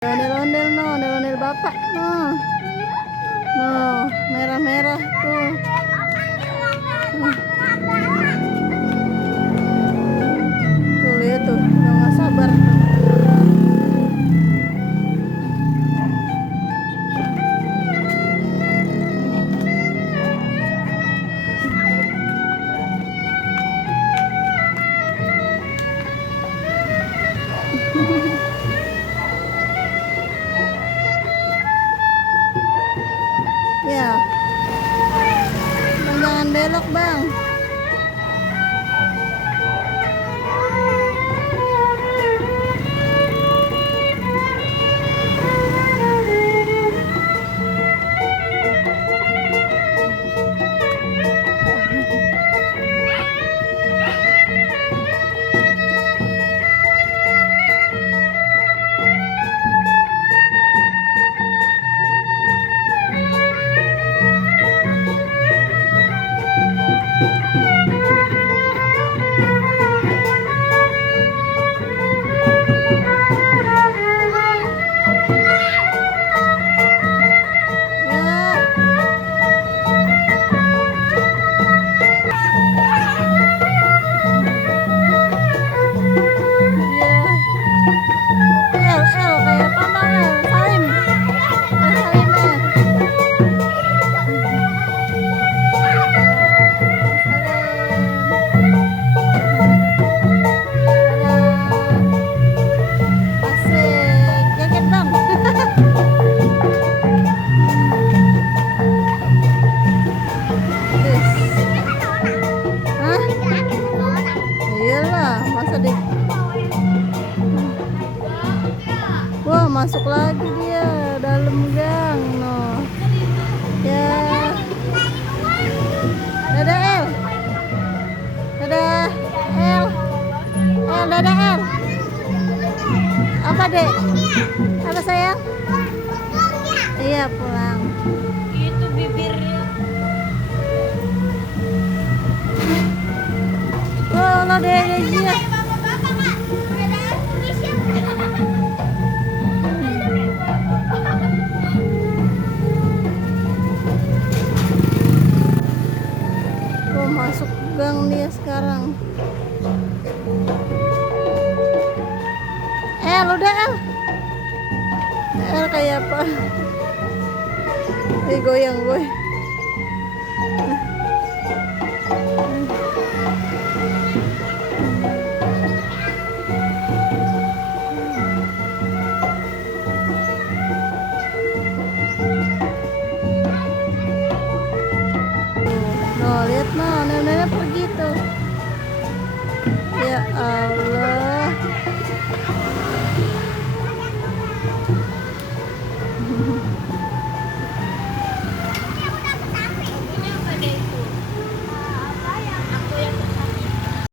Ondel-ondel no, ondel-ondel bapak no. No, merah-merah tuh. Tuh lihat tuh, udah nggak sabar. Ya, bang, jangan belok bang. Wah, masuk lagi dia dalam gang no. Ya. Dadah El. Dadah El. El, dadah El. Apa dek? Apa sayang? Iya, pulang. Itu bibirnya. Oh, lo deh dia. Masuk gang dia sekarang. Udah El kayak apa? Goyang gue. Lihat no, nenek pergi tuh. Ya Allah.